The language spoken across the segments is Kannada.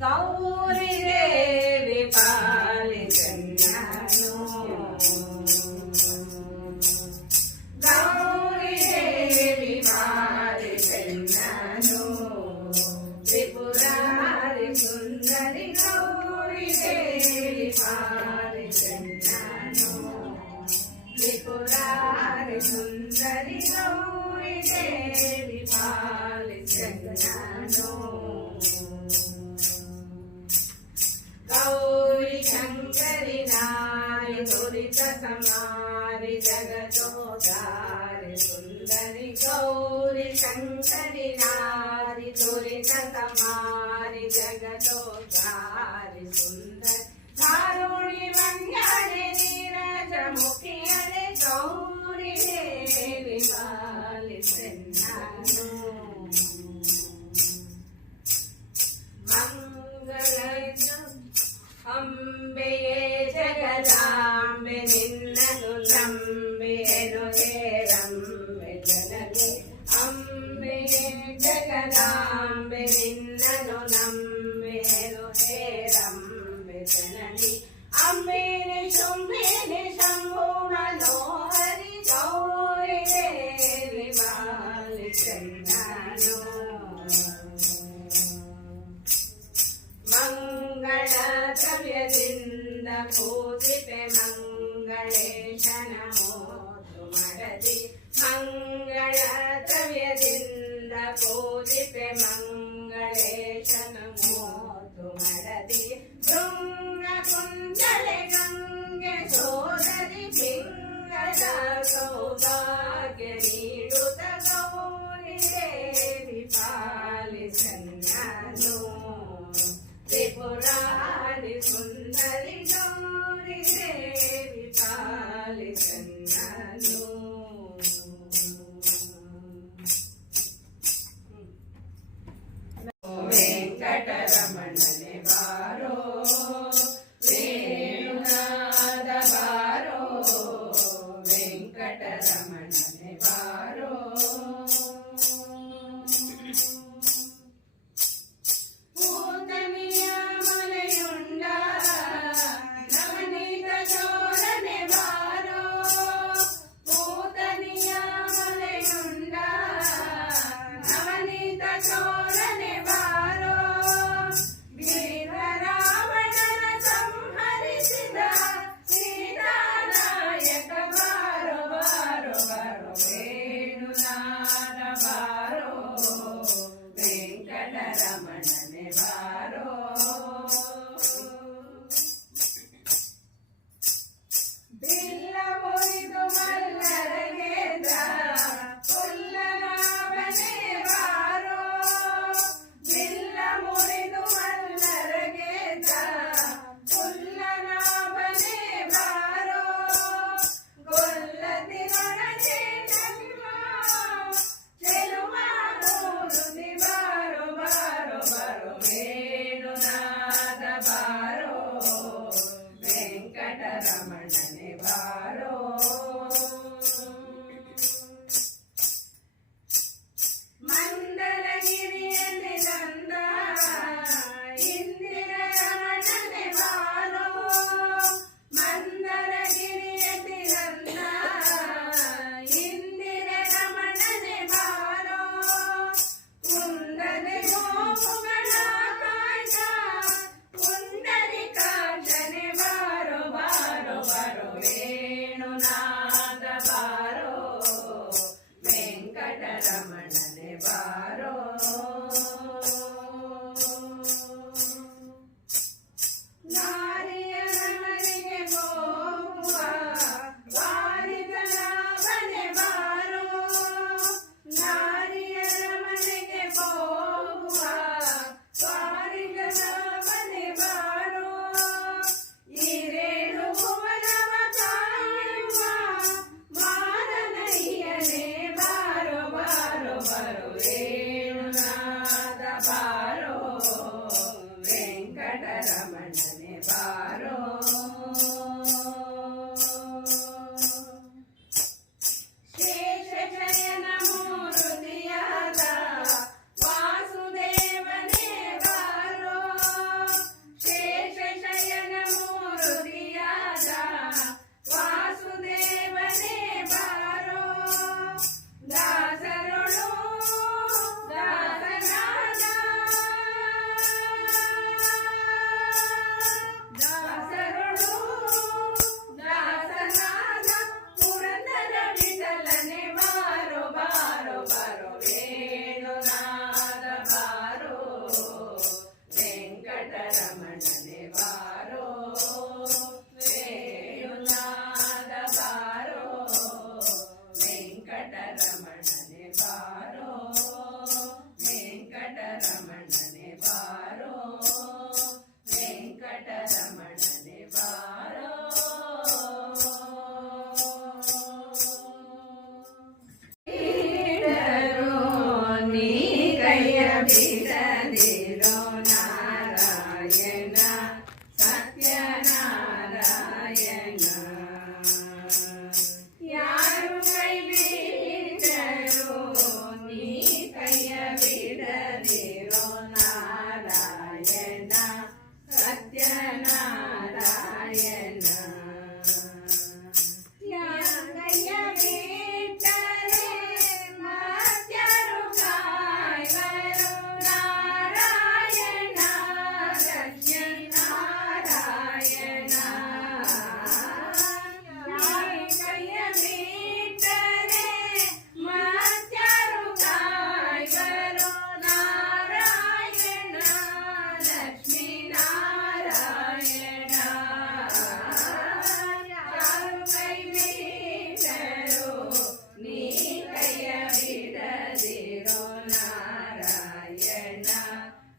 ಗೌರಿ ದೇವಿ ಪಾಲಿಸನ್ನನು ಗೌರಿ ದೇವಿ ಪಾಲಿಸನ್ನನು ತ್ರಿಪುರಾರಿ ಸುಂದರಿ ಗೌರಿ ದೇವಿ ಪಾಲಿಸನ್ನನು ತ್ರಿಪುರಾರಿ ಸುಂದರಿ ಗೌರಿ ದೇವಿ ಪಾಲಿಸನ್ನನು ಗೌರಿ ಶಂಕರಿ ನಾರಿ ದುರಿತ ಸಮಾರಿ ಜಗದೋದಾರಿ ಸುಂದರಿ ಗೌರಿ ಶಂಕರಿ ನಾರಿ ದುರಿತ ಸಮಾರಿ ಜಗದೋದಾರಿ ಸುಂದರಿ ಕಾರುಣಿ ಮಂಜಾನೆ ನೀರಜ ಮುಖಿಯನೆ ಗೌರಿ ದೇವಿ ಪಾಲಿಸನ್ನನು ಮಂಗಳ ಅಂಬೆಯೇ ಜಗದಾಂಬೆ ನಿನ್ನನು ನಂಬೆಯನು ಹೇರಂಬೆ ಜನನಿ ಅಂಬೆಯೇ ಜಗದಾಂಬೆ ನಿನ್ನನು ನಂಬೆಯನು ಹೇರಂಬೆ ಜನನಿ ಅಂಬೆನೆ ಶುಂಭೆನೆ ಶಂಭು ಮನೋಹರಿ ಗೌರಿ ದೇವಿ ಪಾಲಿಸನ್ನನು ಮಂಗಳ ದ್ರವ್ಯದಿಂದ ಪೂಜಿಪೆ ಮಂಗಳೇಶನ ಮೋದು ಮಡದಿ ಮಂಗಳ ದ್ರವ್ಯದಿಂದ ಪೂಜಿಪೆ ಮಂಗಳೇಶನ ಮೋದು ಮಡದಿ ಶೃಂಗ ಕುಂಜಲೆ ಗಂಗೆ ಸೋದರಿ ಪಿಂಗದ ಸೌಭಾಗ್ಯ ನೀಡುತ್ತ ಗೌರಿ ದೇವಿ ಪಾಲಿಸನ್ನನು ತ್ರಿಪುರಾರಿ ಸುಂದರಿ ಗೌರಿ ದೇವಿ ಪಾಲಿಸನ್ನನು ವೆಂಕಟರಮಣನೆ ಬಾರೋ ವೇಣುನಾದ ಬಾರೋ ವೆಂಕಟರಮಣನೆ ಬಾರೋ ವೆಂಕಟರಮಣನೆ ಬಾರೋ ಬಿಲ್ಲ ಮುರಿದು ಮಲ್ಲರಗೆದ ಪುಲ್ಲನಾಭನೆ ಬಾರೋ ಬಿಲ್ಲ ಮುರಿದು ಮಲ್ಲರಗೆದ ಪುಲ್ಲನಾಭನೆ ಬಾರೋ ಗೊಲ್ಲದಿರೊಳಗೆ ನಮ್ಮ ಚೆಲುವಾನೋರುದಿ ಬಾರೋ ಬಾರೋ ಬಾರೋ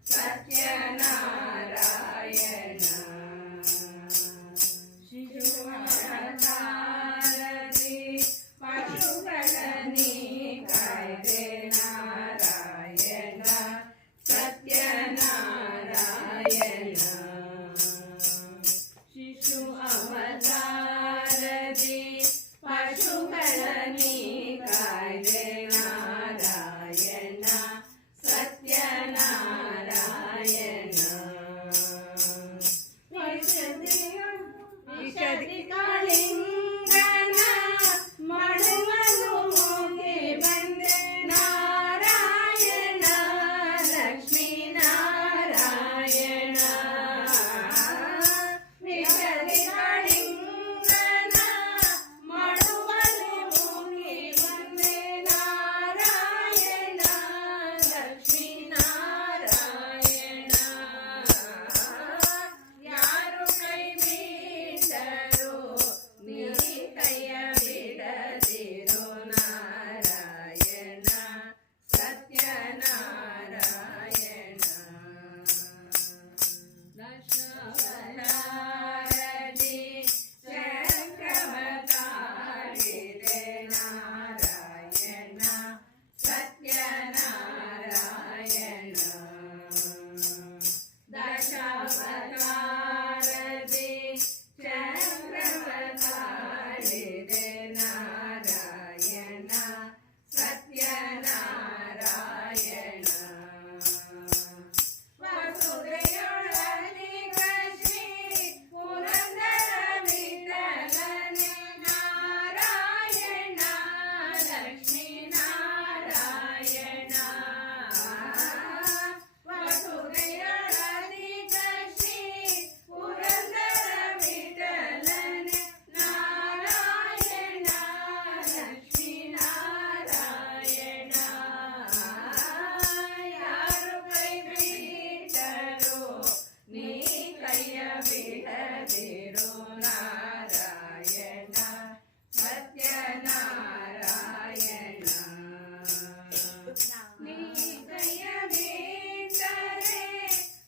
ಸತ್ಯನಾರಾಯಣ ಶಿಶುವತಾರದಿ ಪಶುಗಳ ನೀ ಕಾಯ್ದೆ ನಾರಾಯಣ ಸತ್ಯನಾರಾಯಣ ಶಿಶು ಅವತಾರದಿ ಪಶುಗಳ ನೀ ಕಾಯ್ದೆ ನಾರಾಯಣ ಸತ್ಯನಾರಾಯಣ ವಿಷದಿ ಕಾಳಿಂಗನ ಮಡುವನು ಹೋಗಿ ಬಂದೆ ನಾರಾಯಣ ಲಕ್ಷ್ಮೀ ನಾರಾಯಣ ವಿಷದಿ ಕಾಳಿಂಗನ ಮಡುವನು ಹೋಗಿ ಬಂದೆ ನಾರಾಯಣ ಲಕ್ಷ್ಮೀ ನಾರಾಯಣ ಯಾರು ಕೈ ಬಿಟ್ಟರು ನೀ ಕೈಯ ಬಿಡದಿರು ನಾರಾಯಣ ಸತ್ಯನಾರಾಯಣ ದಶವತಾರದಿ ಚಕ್ರವ ತಾಳಿದೆ ನಾರಾಯಣ ಸತ್ಯನಾರಾಯಣ ದಶವತಾರದಿ ಚಕ್ರವ ತಾಳಿದೆ ನಾರಾಯಣ ಸತ್ಯನಾರಾಯಣ ವಸುದೆಯೊಳಗಿಗ ಶ್ರೀ ಪುರಂದರ ವಿಠಲನೆ ನಾರಾಯಣ ಲಕ್ಷ್ಮೀ ನಾರಾಯಣ ವಸುದೆಯೊಳಗಿಗ ಶ್ರೀ ಪುರಂದರ ವಿಠಲನೆ ನಾರಾಯಣ ಲಕ್ಷ್ಮೀ ನಾರಾಯಣ ಯಾರು ಕೈ ಬಿಟ್ಟರು ನೀ ಕೈಯ ಬಿಡದಿರು ನಾರಾಯಣ ಸತ್ಯನಾರಾಯಣ ನೀ ಕೈಯ ಬಿಟ್ಟರೆ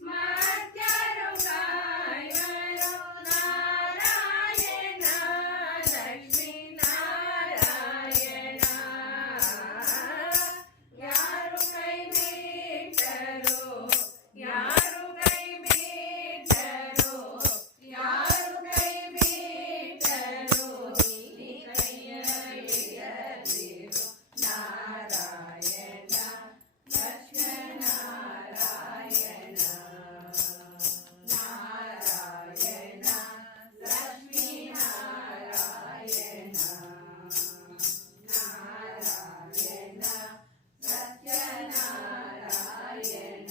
ಮಾತ್ಯಾರು ಕಾಯುವರು ನಾರಾಯಣ ಲಕ್ಷ್ಮೀ ನಾರಾಯಣ ಯಾರು ಕೈ ಬಿಟ್ಟರು ಯಾರು ಕೈ ಬಿಟ್ಟರು ಯಾರು ಕೈ ಬಿಟ್ಟರು ನೀ ಕೈಯ ಬಿಡದಿರು ನಾರಾಯಣ ಲಕ್ಷ್ಮೀನಾರಾಯಣ ನಾರಾಯಣ ಲಕ್ಷ್ಮೀನಾರಾಯಣ ನಾರಾಯಣ ಸತ್ಯನಾರಾಯಣ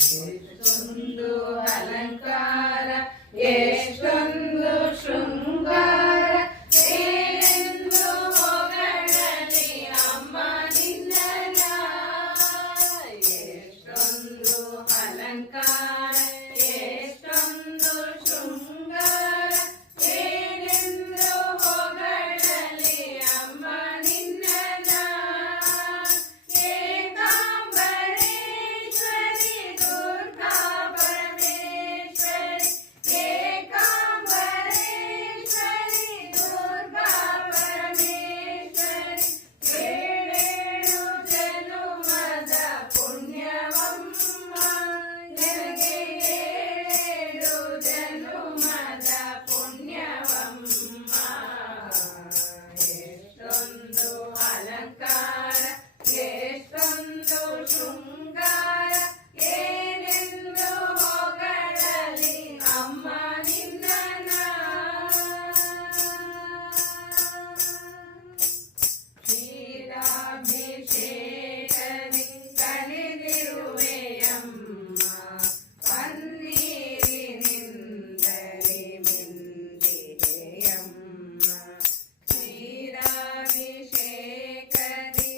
ಎಷ್ಟೊಂದು ಅಲಂಕಾರ ಎಷ್ಟೊಂದು ಶೃಂಗಾರ ಏನೆಂದು ಹೊಗಳಲಿ ಅಮ್ಮ ನಿನ್ನನ ಎಷ್ಟೊಂದು ಅಲಂಕಾರ ಎಷ್ಟೊಂದು ಶೃಂಗಾರ ಏನೆಂದು ಹೊಗಳಲಿ ಅಮ್ಮ ನಿನ್ನನ ಏಕಾಂಬರೇಶ್ವರಿ ದುರ್ಗಾ ಪರಮೇಶ್ವರಿ ಏಕಾಂಬರೇಶ್ವರಿ ದುರ್ಗಾ ಪರಮೇಶ್ವರಿ ಏಳೇಳು ಜನುಮದ ಪುಣ್ಯವಮ್ಮ ನನಗೆ ಏಳೇಳು ಜನುಮದ ಪುಣ್ಯವಮ್ಮ ಎಷ್ಟೊಂದು ಅಲಂಕಾರ ಎಷ್ಟೊಂದು ಶೃಂಗಾರ ಏನೆಂದು ಹೊಗಳಲಿ ಅಮ್ಮ ನಿನ್ನನ ಕ್ಷೀರಾಭಿಷೇಕದಿ ಕಣಿದಿರುವೆಯಮ್ಮ ಪನ್ನೀರಿನಿಂದಲೇ ಮಿಂದಿದೆಯಮ್ಮ ಕ್ಷೀರಾಭಿಷೇಕದಿ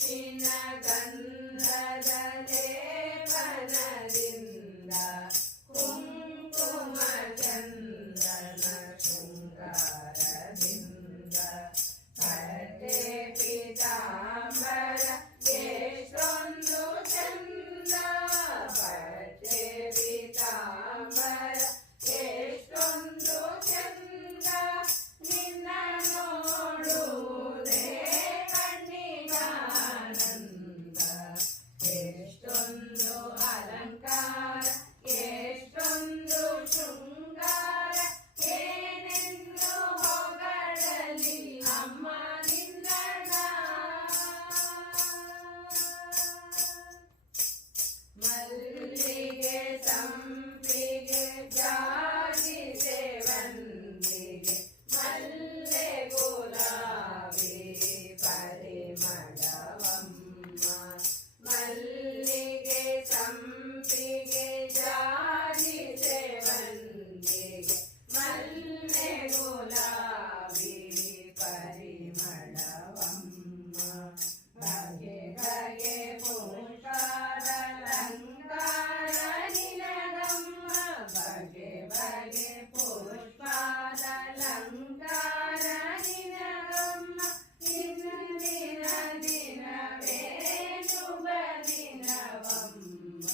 ಅರಿಶಿನ ಗಂಧದ ಲೇಪನದಿಂದ ಕುಂಕುಮ ಚಂದನ ಶೃಂಗಾರದಿಂದ ಕಟ್ಟೆ ಪೀತಾಂಬರ ಎಷ್ಟೊಂದು ಚಂದ ಕಟ್ಟೆ ಪೀತಾಂಬರ ಎಷ್ಟೊಂದು ಚಂದ ನಿನ್ನ ನೋಡುವುದೇ ಕಣ್ಣಿಗಾನಂದ ಎಷ್ಟೊಂದು ಅಲಂಕಾರ ಎಷ್ಟೊಂದು ಶೃಂಗಾರ ಏನೆಂದು ಹೊಗಳಲಿ ಅಮ್ಮ ನಿನ್ನನ ಮಲ್ಲಿಗೆ ಸಂಪಿಗೆ ಜಾಜಿ ಸೇವಂತಿಗೆ ಮಲ್ಲೆ ಗುಲಾಬಿ ಪರಿಮಳವಮ್ಮ ಮಲ್ಲಿಗೆ ಸಂಪಿಗೆ ಜಾಜಿ ಸೇವಂತಿಗೆ ಮಲ್ಲೆ ಗುಲಾಬಿ ಪರಿಮಳವಮ್ಮ ಬಗೆ ಬಗೆ ಪುಷ್ಪದ ಅಲಂಕಾರ ನಿನಗಮ್ಮ ಬಗೆ ಬಗೆ ಪುಷ್ಪದ ಅಲಂಕಾರ ನಿನಗಮ್ಮ ಇಂದಿನ ದಿನವೇ ಶುಭ ದಿನವಮ್ಮ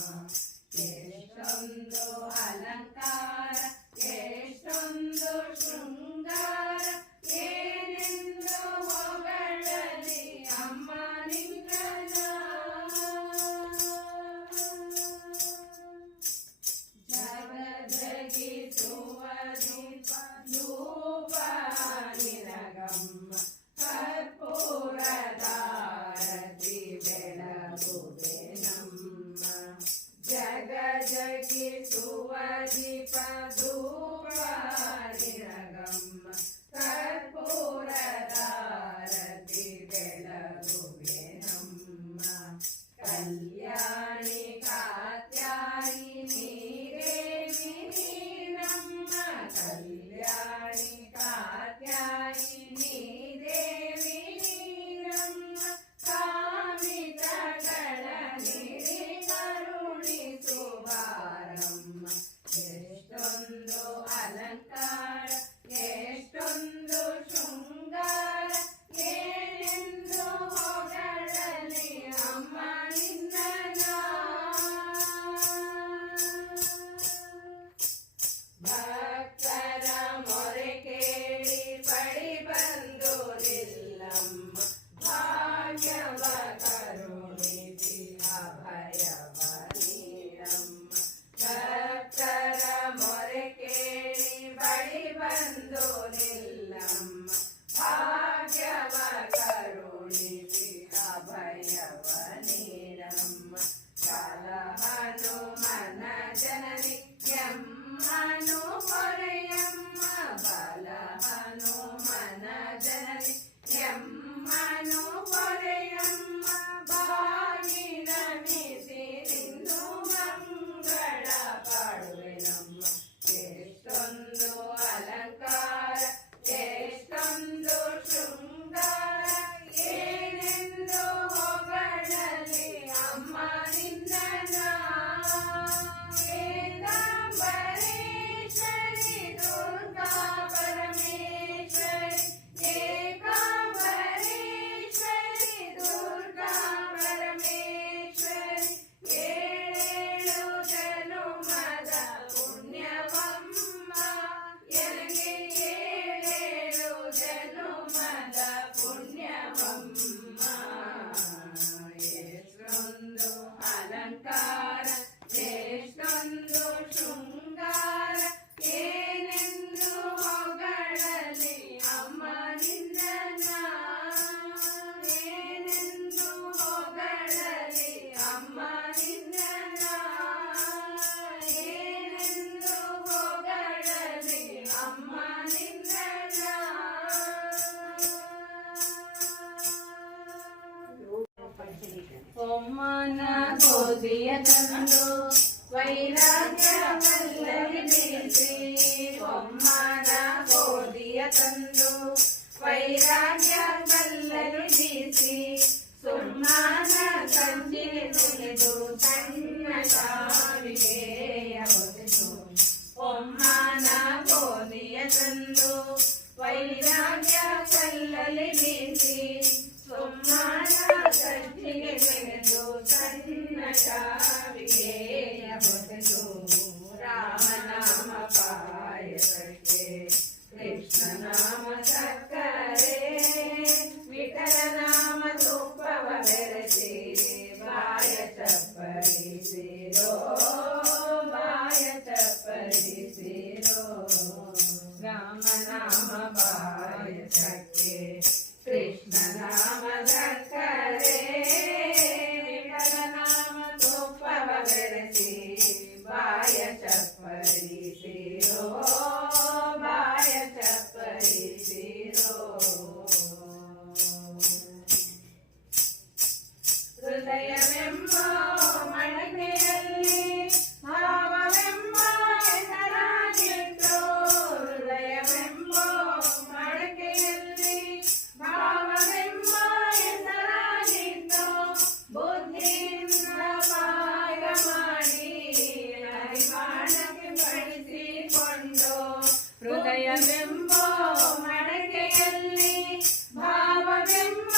ಎಷ್ಟೊಂದು ಅಲಂಕಾರ ಎಷ್ಟೊಂದು ಶೃಂಗಾರ ಏನೆಂದು ಹೊಗಳಲಿ ಅಮ್ಮ ನಿನ್ನನ ಜಗದಗಿಸುವ ದೀಪ ಧೂಪ ನಿನಗಮ್ಮ ಕರ್ಪೂರದಾರತಿ ಬೆಳಗುವೆ ನಮ್ಮ ಜಗದಗಿಸುವ ದೀಪ ಧೂಪ ನಿನಗಮ್ಮ ಕರ್ಪೂರದಾರತಿ ಬೆಳಗುವೆ ನಮ್ಮ ಕಲ್ಯಾಣಿ ಕಾತ್ಯಾಯಿನಿ ದೇವಿ ನೀನಮ್ಮ ಕಲ್ಯಾಣಿ ಕಾತ್ಯಾಯಿನಿ ದೇವಿ ನೀನಮ್ಮ ಕಾಮಿತಗಳ ನಿರಿ ಕರುಣಿಸುವಾರಮ್ಮ ಎಷ್ಟೊಂದು ಅಲಂಕಾರ ಎಷ್ಟೊಂದು ಶೃಂಗಾರ ಏನೆಂದು ಹೊಗಳಲಿ ಅಮ್ಮ ನಿನ್ನನ ಭಕ್ತರ ಮೊರೆ ಕೇಳಿ ಬಳಿ ಬಂದು ನಿಲ್ಲಮ್ಮ ಭಾಗ್ಯವ ಕರುಣಿಸಿ ಅಭಯವ ನೀಡಮ್ಮ ಭಕ್ತರ ಮೊರೆ ಕೇಳಿ ಬಳಿ ಬಂದು ನಿಲ್ಲಮ್ಮ ಭಾಗ್ಯವ ಕರುಣಿಸಿ ಅಭಯವ ನೀಡಮ್ಮ ಕಾಲ ಹನುಮನ ಜನನಿ ಎಮ್ಮನು ಪೊರೆಯಮ್ಮ ಬಲ ಹನುಮನ ಜನನಿ ಎಮ್ಮನು ಪೊರೆಯಮ್ಮ ಬಾಗಿನ ನಿಸಿರಿಂದು ಮಂಗಳ ಪಾಡುವೆನಮ್ಮ ಎಷ್ಟೊಂದು ಅಲಂಕಾರ ಎಷ್ಟೊಂದು ಶೃಂಗಾರ ಏನೆಂದು ಹೊಗಳಲಿ ಅಮ್ಮ ನಿನ್ನನ ಏಕಾಂಬರೇಶ್ವರಿ ದುರ್ಗಾ ಪರಮೇಶ್ವರಿ ಏಕಾಂಬರೇಶ್ವರಿ ದುರ್ಗಾ ಪರಮೇಶ್ವರಿ ಏಳೇಳು ಜನುಮದ ಪುಣ್ಯವಮ್ಮ ಎನಗೆ ಏಳೇಳು ಜನುಮದ ಪುಣ್ಯವಮ್ಮ ಎಷ್ಟೊಂದು ಅಲಂಕಾರ ಎಷ್ಟೊಂದು ಶೃಂಗಾರ ಏನೆಂದು ಹೊಗಳಲಿ ಅಮ್ಮ ನಿನ್ನನ ಏನೆಂದು ಹೊಗಳಲಿ ಅಮ್ಮ ನಿನ್ನನ ಏನೆಂದು ಹೊಗಳಲಿ ಅಮ್ಮ ನಿನ್ನನ ಒಮ್ಮನ ಗೋಧಿಯ ತಂದು ವೈರಾಗ್ಯ ಮಲ್ಲರಿ ಬೀಸಿ ಒಮ್ಮನ ಗೋಧಿಯ ತಂದು ವೈರಾಗ್ಯ ಮಲ್ಲರಿ ಬೀಸಿ ಸುಮ್ಮ ಸಾವಿಗೆಯ ಹೊತ್ತು ಒಮ್ಮನ ಗೋಧಿಯ ತಂದು ವೈರಾಗ್ಯ ಕಲ್ಲಲ್ಲಿ ಬೀಸಿ ಸೊಮ್ಮನ ಸಜ್ಜಿಗೆ ತೆಗೆದು ಸಣ್ಣ ಸಾವಿಗೆಯ ಹೊತ್ತು ರಾಮನಾಮ ಪಾಯಸಕ್ಕೆ ಕೃಷ್ಣನಾಮ ಸಕ್ಕರೆ ವಿಠಲ ನಾಮ ತುಪ್ಪವ ಬೆರೆಸಿ ಬಾಯ ಚಪ್ಪರಿಸಿರೋ ಬಾಯ ಚಪ್ಪರಿಸಿರೋ ರಾಮನಾಮ ಪಾಯಸಕ್ಕೆ ಕೃಷ್ಣನಾಮ ಸಕ್ಕರೆ ವಿಠಲ ನಾಮ ತುಪ್ಪವ ಬೆರೆಸಿ ಬಾಯ ಚಪ್ಪರಿಸಿರೋ ಬಾಯ ಚಪ್ಪರಿಸಿರೋ ಹೃದಯವೆಂಬ ಮಡಕೆಯಲ್ಲಿ ಭಾವವೆಂಬ ಹೆಸರಾಗಿಟ್ಟು ಹೃದಯವೆಂಬ ಮಡಕೆಯಲ್ಲಿ ಭಾವವೆಂಬ ಹೆಸರಾಗಿಟ್ಟು ಬುದ್ಧಿಯಿಂದ ಪಾಯ ಮಾಡಿ ಹರಿವಾಣಕ್ಕೆ ಬಳಸಿಕೊಂಡು ಹೃದಯವೆಂಬ ಮಡಕೆಯಲ್ಲಿ ಭಾವವೆಂಬ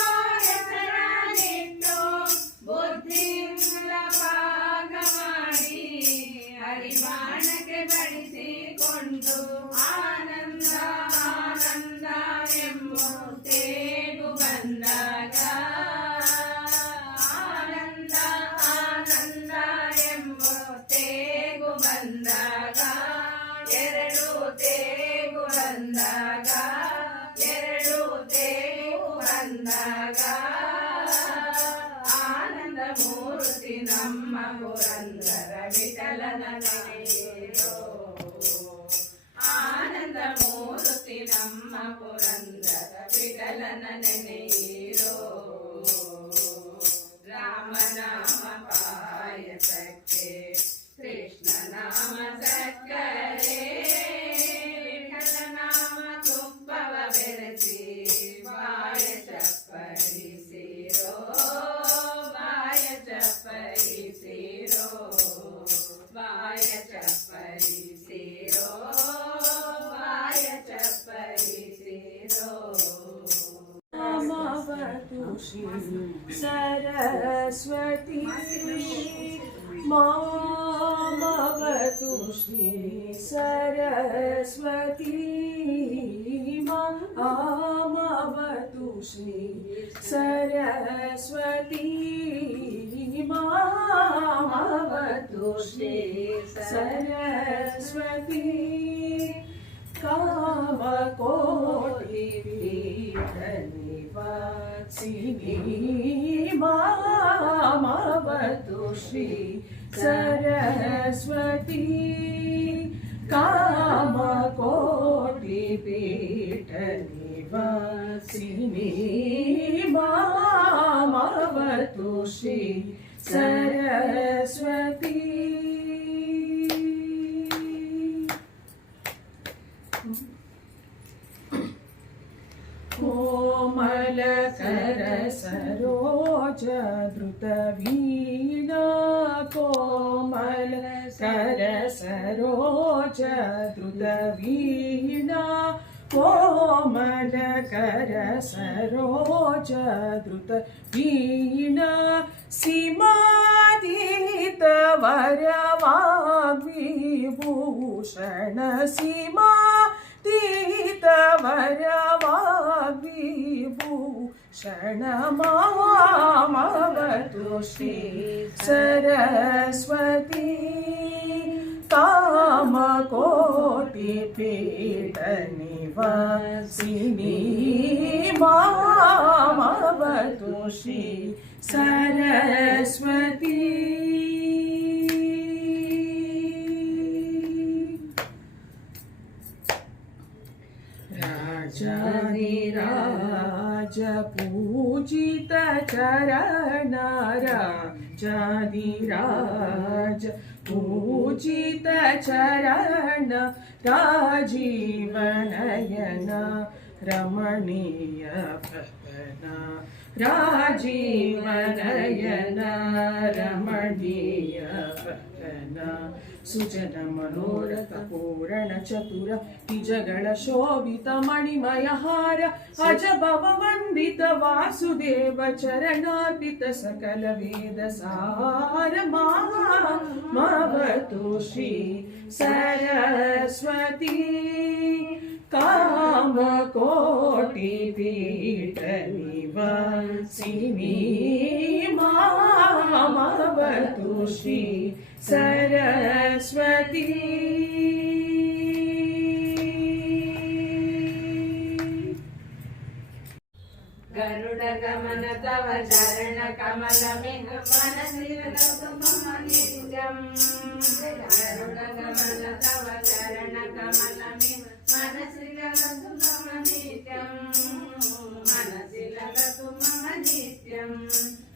ಹೆಸರಾಗಿಟ್ಟು ಬುದ್ಧಿಯಿಂದ ಪಾಕ ಮಾಡಿ ಹರಿವಾಣಕ್ಕೆ ಬಳಸಿಕೊಂಡು ಆನಂದ ಆನಂದ ಎಂಬುತ್ತೇಗು ಬಂದಾಗ ಆನಂದ ಆನಂದ ಎಂಬುತ್ತೇಗು ಬಂದಾಗ ಎರಡು ತೇಗು ಬಂದಾಗ ಎರಡು ತೇಗು ಬಂದಾಗ ಆನಂದ ಮೂರ್ತಿ ನಮ್ಮ ಪುರಂದರ ವಿಠಲನ ನೆನೆಯಿರೋ ಆನಂದ ಮೂರ್ತಿ ನಮ್ಮ ಪುರಂದರ ವಿಠಲನ ನೆನೆಯಿರೋ ರಾಮನಾಮ ಪಾಯಸಕ್ಕೆ ಕೃಷ್ಣನಾಮ ಸಕ್ಕರೆ ವಿಠಲ ನಾಮ ತುಪ್ಪವ ಬೆರೆಸಿ ಬಾಯ ಚಪ್ಪರಿಸಿರೋ ಬಾಯ ಚಪ್ಪರಿಸಿರೋ ಬಾಯ ಚಪ್ಪರಿಸಿರೋ ಬಾಯ ಚಪ್ಪರಿಸಿರೋ ಮಾಮವತು ಶ್ರೀ ಸರಸ್ವತಿ ಮಾಮವತು ಶ್ರೀ ಸರಸ್ವತಿ ಮಾಮವತು ಶ್ರೀ ಸರಸ್ವತಿ ಮಾಮವತು ಶ್ರೀ ಸರಸ್ವತಿ ಕಾಮಕೋಟಿ ನಿವಾಸಿನಿ ಮಾಮವತು ಶ್ರೀ ಸರಸ್ವತಿ ಕಾಮಕೋಟಿ ಪೀಠ ನಿವಾಸಿನಿ ಮಾಮವತು ಶ್ರೀ ಸರಸ್ವತಿ कोमलकर सरोज द्रुत वीणा कोमलकर सरोज द्रुत वीणा कोमलकर सरोज द्रुत वीणा सीमातीत वरवाग्विभूषण सीमा तीतवरवाग्विभूषण मामवतु श्री सरस्वती कामकोटिपीठ निवासिनी मामवतु श्री सरस्वती राजाधिराज पूजित चरण राजाधिराज पूजित चरण राजीवनयन रमणीय भवना राजीवनयन रमणीय ಸುಜನ ಮನೋರಥ ಪೂರಣ ಚತುರ ನಿಜಗಳ ಶೋಭಿತ ಮಣಿಮಯ ಹಾರ ಅಜ ಭವ ವಂದಿತ ವಾಸುದೇವ ಚರಣಾರ್ಪಿತ ಸಕಲ ವೇದ ಸಾರ ಮಾವತು ಶ್ರೀ ಸರಸ್ವತಿ ಕಾಮ ಕೋಟಿ ಪೀಠ ನಿವಾಸಿನಿ ಮಾವತು ಶ್ರೀ ಸರಸ್ವತಿ ಗರುಡ ಗಮನ ತವ ಚರಣ ಕಮಲ ಮನಸ್ಸಿರಲತು ಮಮ ನಿತ್ಯಂ ಗರುಡ ಗಮನ ತವ ಚರಣ ಕಮಲ ಮನಸ್ಸಿರಲತು ಮಮ ನಿತ್ಯಂ ಮನಸ್ಸಿರಲತು ಮಮ ನಿತ್ಯಂ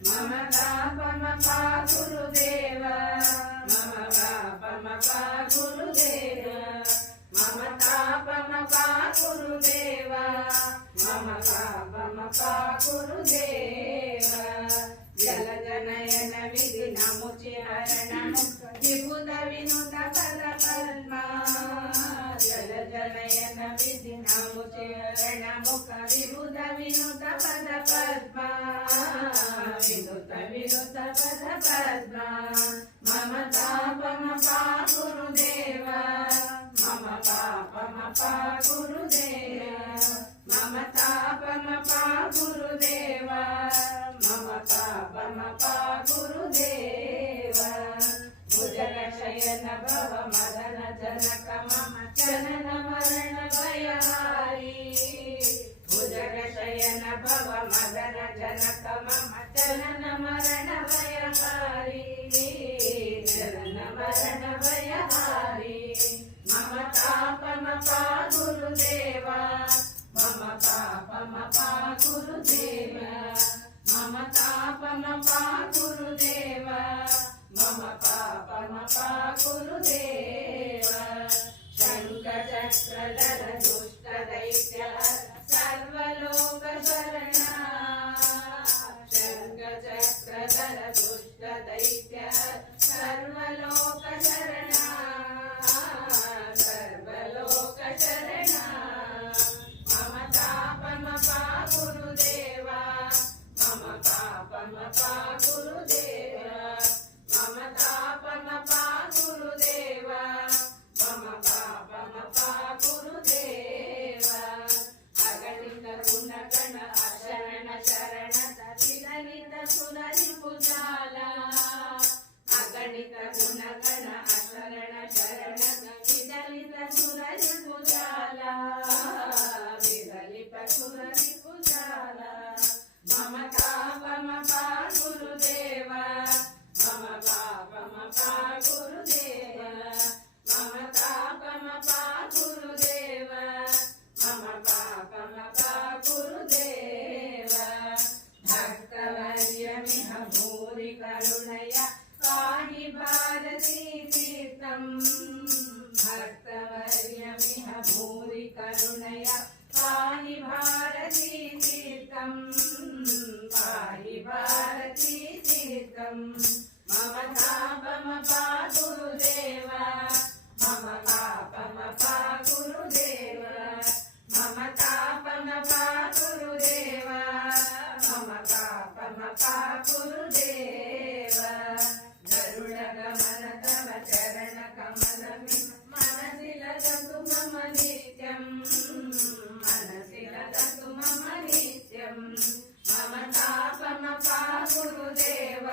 ಮಮ ತಾಪಮ ಪಾ ಗುರುದೇವ ಮಮ ಪಾಪಮ ಪಾ ಗುರುದೇವ ಮಮ ತಾಪಮ ಪಾ ಗುರುದೇವ ಮಮ ಪಾಪಮ ಪಾ ಗುರುದೇವ ಜಲಜನಯನ ವಿಧಿ ನಮುಚಿ ಹರಣ ವಿಭುತ ವಿನುತ ಪದ ಪದ್ಮ ಜಲಜನಯನ ವಿಧಿ ನಮುಚಿ ಹರಣ ಮುಖ ವಿಭುತ ವಿನುತ ಪದ ಪದ್ಮ ವಿನುತ ವಿನುತ ಪದ ಪದ್ಮ ಮಮ ತಾಪಮ ಪಾ ಗುರುದೇವ ಮಮ ಪಾಪಮ ಪಾ ಗುರುದೇವ ಮಮ ತಾಪಮ ಪಾ ಗುರುದೇವ ಮಮ ಪಾಪಮ ಪಾ ಗುರುದೇವ ಭುಜಗ ಶಯನ ಭವ ಮದನ ಜನಕ ಮಮ ಜನನ ಮರಣ ಭಯಹಾರಿ ಭುಜಗ ಶಯನ ಭವ ಮದನ ಜನಕ ಮಮ ಜನನ ಮರಣ ಭಯಹಾರಿ ಜನನ ಮರಣ ಭಯಹಾರಿ ಮಮ ತಾಪಮ ಪಾ ಗುರುದೇವ ಮಮ ಪಾಪಮ ಪಾ ಗುರುದೇವ ಮಮ ತಾಪಮ ಪಾ ಗುರುದೇವ ಮಮ ಪಾಪಮ ಪಾ ಗುರುದೇವ ಶಂಖ ಚಕ್ರಧರ ದುಷ್ಟ ದೈತ್ಯ ಸರ್ವಲೋಕ ಶರಣ ಶಂಖ ಚಕ್ರಧರ ದುಷ್ಟ ದೈತ್ಯ ಸರ್ವಲೋಕ ಶರಣ ಸರ್ವಲೋಕ ಶರಣ ಮಮ ತಾಪಮ ಪಾ ಗುರುದೇವ ಮಮ ಪಾಪಮ ಪಾ ಗುರುದೇವ ಮಮ ತಾಪಮ ಪಾ ಗುರುದೇವ ಮಮ ಪಾಪಮ ಪಾ ಗುರುದೇವ ಅಗಣಿತ ಗುಣಗಣ ಅಶರಣ ಶರಣ ಸತಿಲಲಿತ ಸುರರಿ ಪುಜಾಲ ಅಗಣಿತ ಗುಣಗಣ ಅಶರಣ ಶರಣ ವಿದಲಿತ ಸುರರಿ ಪುಜಾಲ ವಿದಲಿತ ಸುರರಿ ಪುಜಾಲ ಮಮ ತಾಪಮ ಪಾ ಗುರುದೇವ ಮಮ ಪಾಪಮ ಪಾ ಗುರುದೇವ ಮಮ ತಾಪಮ ಪಾ ಗುರುದೇವ ಮಮ ಪಾಪಮ ಪಾ ಗುರುದೇವ ಭಕ್ತವರ್ಯಮಿಹ ಭೂರಿ ಕರುಣಯ ಪಾಹಿ ಭಾರತೀ ತೀರ್ಥಂ ಭಕ್ತವರ್ಯಮಿಹ ಭೂರಿ ಕರುಣಯ ಪಾಹಿ ಭಾರತೀ ತೀರ್ಥಂ ಪಾಹಿ ಭಾರತೀ ತೀರ್ಥಂ ಮಮ ತಾಪಮ ಪಾ ಗುರುದೇವ ಮಮ ಪಾಪಮ ಪಾ ಗುರುದೇವ ಮಮ ತಾಪಮ ಪಾ ಗುರುದೇವ ಮಮ ಪಾಪಮ ಪಾ ಗುರುದೇವ ಗರುಡ ಗಮನ ತವ ಚರಣ ಕಮಲ ಮನಸಿಲಗತು ಮಮ ನಿತ್ಯಂ ಮನಸಿಲಗತು ಮಮ ನಿತ್ಯಂ ಮಮ ತಾಪಮ ಪಾ ಗುರುದೇವ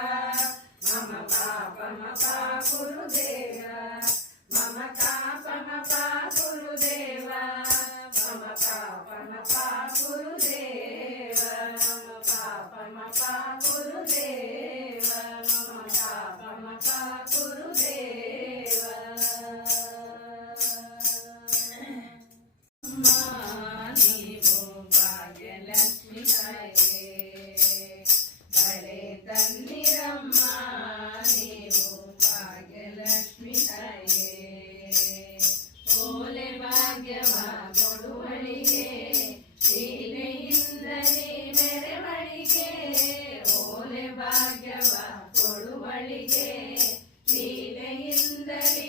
ಮಮ ಪಾಪಮ ಪಾ ಗುರುದೇವ ಮಮ ತಾಪಮ ಪಾ ಗುರುದೇವ ಮಮ ಪಾಪಮ ಪಾ ಗುರುದೇವ ಮಮ ಪಾಪಮ ಪಾ ಗುರುದೇವ ಮಮ ಪಾಪಮ ಪಾ ಗುರುದೇವ ನೀವು ಭಾಗ್ಯಲಕ್ಷ್ಮಿ ತಾಯೇ ಬಳೆ ತನ್ನಿರಮ್ಮ ನೀವು ಭಾಗ್ಯಲಕ್ಷ್ಮಿ ತಾಯೇ ಓಲೆ ಭಾಗ್ಯವ ಕೊಡುವಳಿಗೆ ಸೀಮೆಯಿಂದಲೇ ಮೆರವಣಿಗೆ ಓಲೆ ಭಾಗ್ಯವ ಕೊಡುವಳಿಗೆ ಸೀಮೆಯಿಂದಲೇ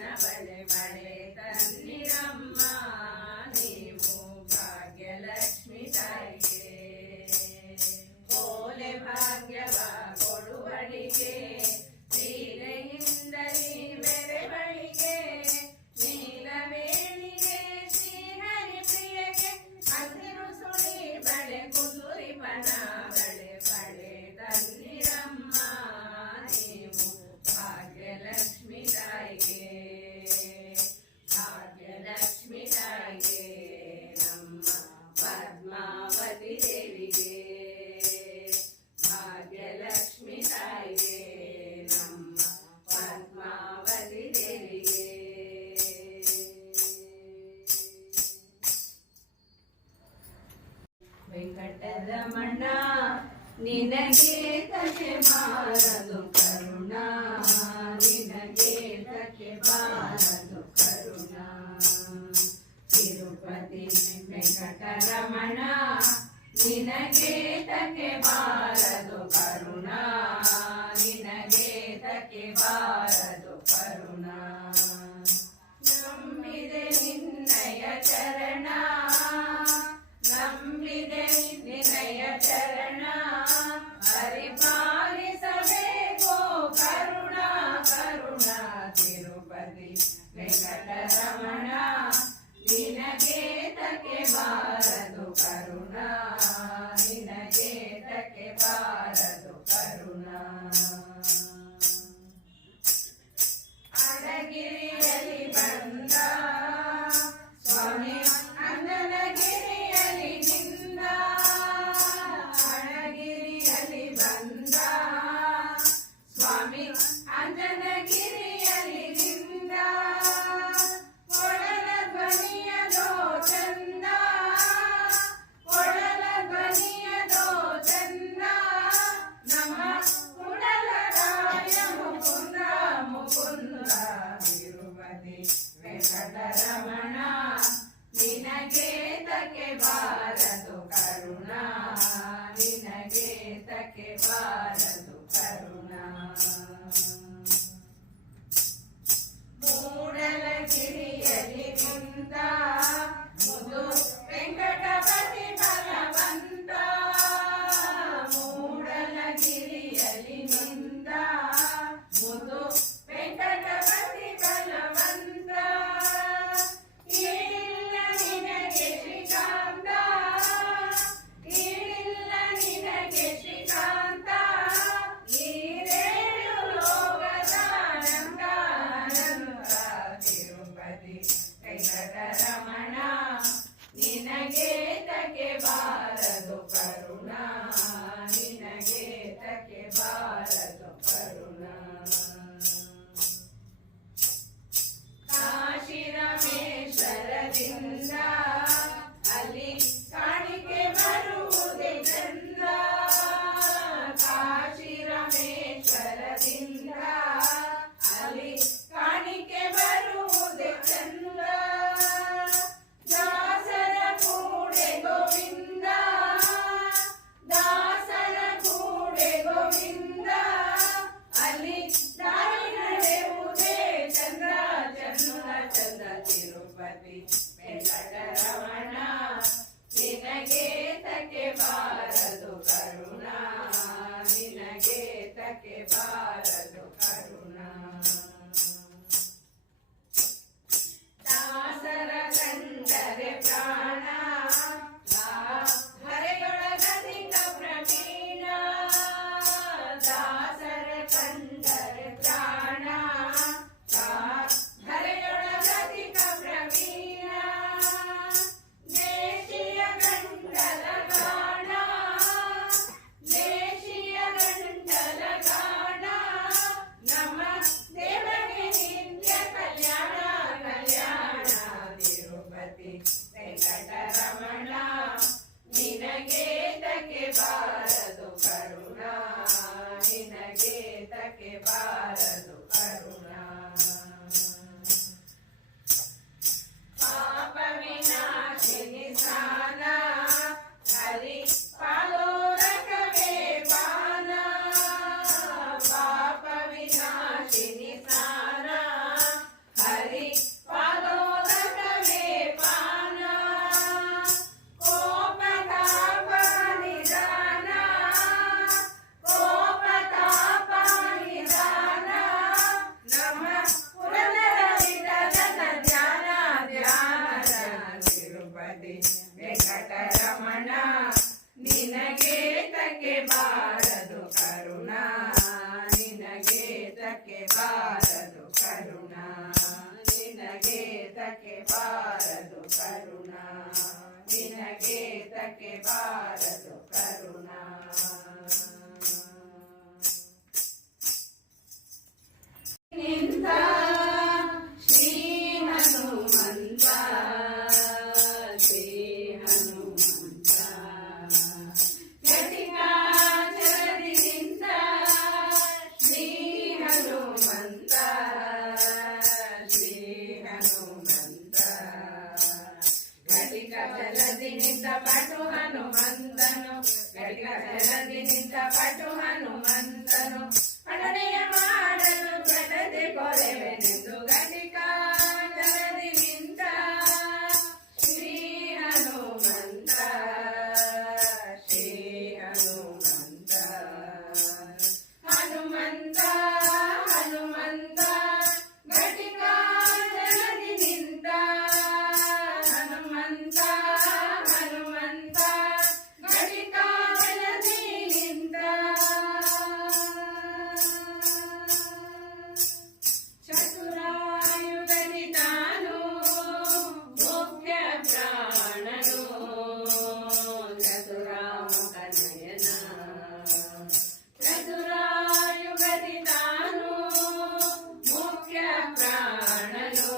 ನಿನ್ನ ಬಳೆ ಬಳೆ ತನ್ನಿರಮ್ಮ ನೀವು ಭಾಗ್ಯಲಕ್ಷ್ಮಿ ತಾಯಿಗೆ ಓಲೆ ಭಾಗ್ಯವ ಕೊಡುವಳಿಗೆ ಸೀರೆಯಿಂದಲೇ ಮೆರೆವಳಿಗೆ ನೀಲವೇಣಿಗೆ ಶ್ರೀಹರಿ ಪ್ರಿಯಗೆ ಹಸಿರು ಸುಳಿ ಬಳೆ ಕುಸುರಿ ಬನ ಬಳೆ ಬಳೆ ತನ್ನಿರಮ್ಮ ನೀವು ಭಾಗ್ಯಲಕ್ಷ್ಮಿ ತಾಯಿಗೆ ಭಾಗ್ಯಲಕ್ಷ್ಮಿ ತಾಯಿಗೆ ನಮ್ಮ ಪದ್ಮಾವತಿ ದೇವಿಗೆ ಭಾಗ್ಯಲಕ್ಷ್ಮಿ ತಾಯಿಗೆ ನಮ್ಮ ಪದ್ಮಾವತಿ ದೇವಿಗೆ ವೆಂಕಟರಮಣ ನಿನಗೆ ತಕ್ಕೆ ಬಾರದು ಕರುಣ ನಿನಗೆ ತಕ್ಕೆ ಬಾರದು ಕರುಣ ತಿರುಪತಿ ವೆಂಕಟರಮಣ ನಿನಗೆ ತಕ್ಕೆ ಬಾರದು ಕರುಣ ನಿನಗೆ ತಕ್ಕೆ ಬಾರದು ಕರುಣ ನಂಬಿದೆ ನಿನ್ನಯ ಚರಣ ನಂಬಿದೆ ನಿನ್ನಯ ಚರಣ ಪರಿಪಾಲಿಸಬೇಕು ಕರುಣ ಕರುಣ ತಿರುಪತಿ ವೆಂಕಟರಮಣ ನಿನಗೆ ತಕ್ಕೆ ಬಾರದು ಕರುಣ ನಿನಗೆ ತಕ್ಕೆ ಬಾರದು ಕರುಣ ಅಡಗಿರಿಯಲ್ಲಿ ಬಂದ ಸ್ವಾಮಿ ಅಂಜನಗಿರಿಯಲ್ಲಿ ನಿಂದ ಅಡಗಿರಿಯಲ್ಲಿ ಬಂದ ಸ್ವಾಮಿ ಅಂಜನಗಿರಿಯಲ್ಲಿ ನಿಂದ ಕೊಳಲ ಧ್ವನಿಯದೋ ಚಂದ ಕೊಳಲ ಧ್ವನಿಯದೋ ಚಂದ ನಮ್ಮ ಕುಡಲರಾಯ ಮುಕುಂದ ಮುಕುಂದ ತಿರುಪತಿ ವೆಂಕಟರಮಣ ನಿನಗೆ ತಕ್ಕೆ ಬಾರದು ಕರುಣ ನಿನಗೆ ತಕ್ಕೆ ಬಾರದು ಕರುಣ ಮೂಡಲಗಿರಿಯಲ್ಲಿ ನಿಂತ ಮುದು ವೆಂಕಟಪತಿ ಬಲವಂತ ಮೂಡಲಗಿರಿಯಲ್ಲಿ ನಿಂತ ಮುದು ವೆಂಕಟಪತಿ ಬಲವಂತ ಇಲ್ಲ ನಿನಗೆ ಶ್ರೀಕಾಂತ ಇಲ್ಲ ನಿನಗೆ ಶ್ರೀಕಾಂತ ಈರೇಳು ಲೋಕದ ಅನಂತ ಅನಂತ ತಿರುಪತಿ ವೆಂಕಟರಮಣ ನಿನಗೆ ತಕ್ಕೆ ಬಾರದು ಕರುಣ ನಿನಗೆ ತಕ್ಕೆ ಬಾರದು ಕರುಣ ಕಾಶಿ ರಾಮೇಶ್ವರದಿಂದ ಅಲ್ಲಿ ಕಾಣಿಕೆ ಬರುವುದೇ ಚಂದ ಕಾಶಿ ರಾಮೇಶ್ವರದಿಂದ ಅಲ್ಲಿ ಕಾಣಿಕೆ ಬರುವುದೇ ಚಂದ ದಾಸರ ಕೂಡೆ ಗೋವಿಂದ ದಾಸರ ಕೂಡೆ ಗೋವಿಂದ ಅಲ್ಲಿ ದಾರಿ ನಡೆಯುವುದೇ ಚಂದ ಚಂದ ಚಂದ ತಿರುಪತಿ ವೆಂಕಟ ಕರುಣಾ ನಿನಗೆ ತಕ್ಕೆ ಬಾರದು ಕರುಣಾ ನಿಂತ ಶ್ರೀ ಹನುಮಂತ ಶ್ರೀ ಹನುಮಂತ ಜಟಿಕಾಚರದಿ ನಿಂತ ಶ್ರೀ ಹನುಮಂತ ಶ್ರೀ ಹನುಮಂತ ಘಟಿಕ ಜಲದಿ ನಿಂತ ಪಟು ಹನುಮಂತನು ಘಟಿಕ ಜಲದಿ ನಿಂತ ಪಟು ಹನುಮಂತನು ಅಡನೆಯ ಮಾಡಲು ಕಡದೆ ಕೊರೆವೆನೆಂದು ಘಟಿಕ ಜಲದಿ ನಿಂತ ಶ್ರೀ ಹನುಮಂತ ಶ್ರೀ ಹನುಮಂತ ಹನುಮಂತ ಹನುಮಂತ ಘಟಿಕ ಜಲದಿ ನಿಂತ ಹನುಮಂತ ಹನುಮಂತ ಘಟಿಕ ಜಲದಿ ನಿಂತ ಚತುರಾಯುಧನಿ ತಾನು ಮುಖ್ಯ ಪ್ರಾಣನು ಚತುರಾಮುಖ ನಯನ ಚತುರಾಯುಧನಿ ತಾನು ಮುಖ್ಯ ಪ್ರಾಣನು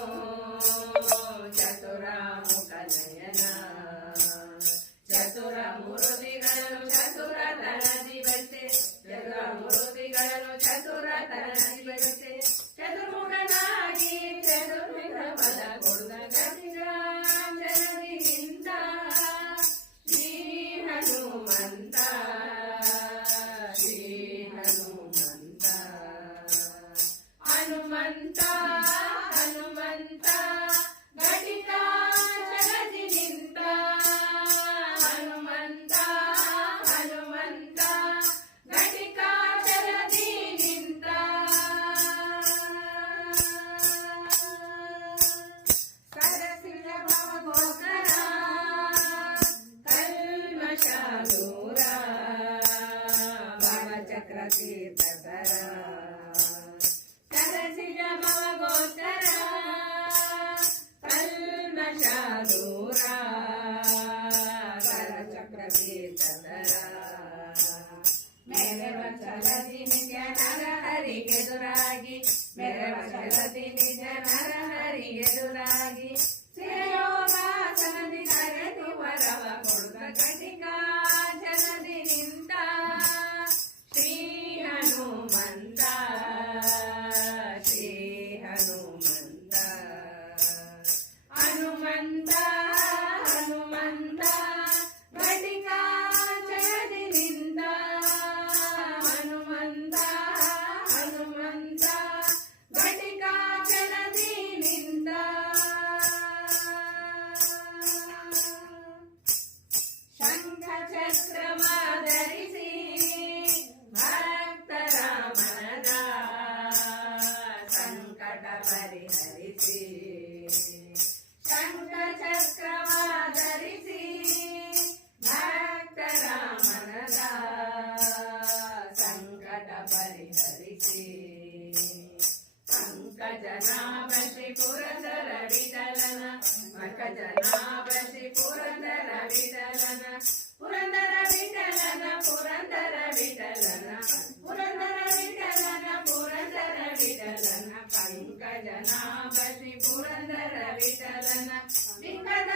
ಚತುರಾಮುಖ ನಯನ ಚತುರ ಮುರುದಿಗಳನ್ನು ಚತುರ ತನದಿ ಬಸೆ ಚತುರ ಮುರುದಿಗಳನ್ನು ಚತುರ ತನದಿ ಬಸೆ ಚತುರ್ಮುಖನಾಗಿ ಚತುರ್ವಿಧ ಫಲ ಕೊಡುವ ಘಟಿಕ ಜಲದಿ ನಿಂತ ಶ್ರೀ ಹನುಮಂತ ಶ್ರೀ ಹನುಮಂತ ಹನುಮಂತ ಹನುಮಂತ ಘಟಿಕ ಜಲದಿ ನಿಂತ ಹನುಮಂತ ಹನುಮಂತ ಘಟಿಕ ಜಲದಿ ನಿಂತ ಸರಸಿಜ ಭವಗೋಸ್ಕರ ಕಲ್ಮಶ ದೂರ ಭವಚಕ್ರ ತೀರ್ಥಕರ ಸರಸಿಜ ಭವಗೋಸ್ಕರ ಕಲ್ಮಶ ದೂರ ಕರಚಕ್ರ ತೀರ್ಥಕರ ಮೇರೆ ವಚಲದಿ ನಿಜ ನರ ಹರಿಗೆದುರಾಗಿ ಮೇರೆ ವಚಲದಿ ನಿಜ ನರ ಹರಿಗೆದುರಾಗಿ ಶ್ರೇಯೋಗಾಸನದಿ ಕರೆದು ವರವ ಕೊಡುವ ಘಟಿಕ ಜಲದಿ ನಿಂತ ಶ್ರೀ ಹನುಮಂತ ಶ್ರೀ ಹನುಮಂತ ಹನುಮಂತ ಹನುಮಂತ ಘಟಿಕ ಜಲದಿ ನಿಂತ ಹನುಮಂತ ಹನುಮಂತ ಘಟಿಕ ಜಲದಿ ನಿಂತ ಶಂಖ ಚಕ್ರವ ಧರಿಸಿ ಭಕ್ತರ ಮನದ ಸಂಕಟ ಪರಿಹರಿಸಿ ಶಂಖ ಚಕ್ರವ ಧರಿಸಿ ಭಕ್ತರ ಮನದ ಸಂಕಟ ಪರಿಹರಿಸಿ ಪಂಕಜನಾಭ ಶ್ರೀ ಪುರಂದರ ವಿಠಲನ ಪಂಕಜನಾಭ ಶ್ರೀ ಪುರಂದರ ವಿಠಲನ ಪುರಂದರ ವಿಠಲನ ಪುರಂದರ ವಿಠಲನ ಪುರಂದರ ವಿಠಲನ ಪುರಂದರ ವಿಠಲನ ಪಂಕಜನಾಭ ಶ್ರೀ ಪುರಂದರ ವಿಠಲನ ಬಿಂಕದ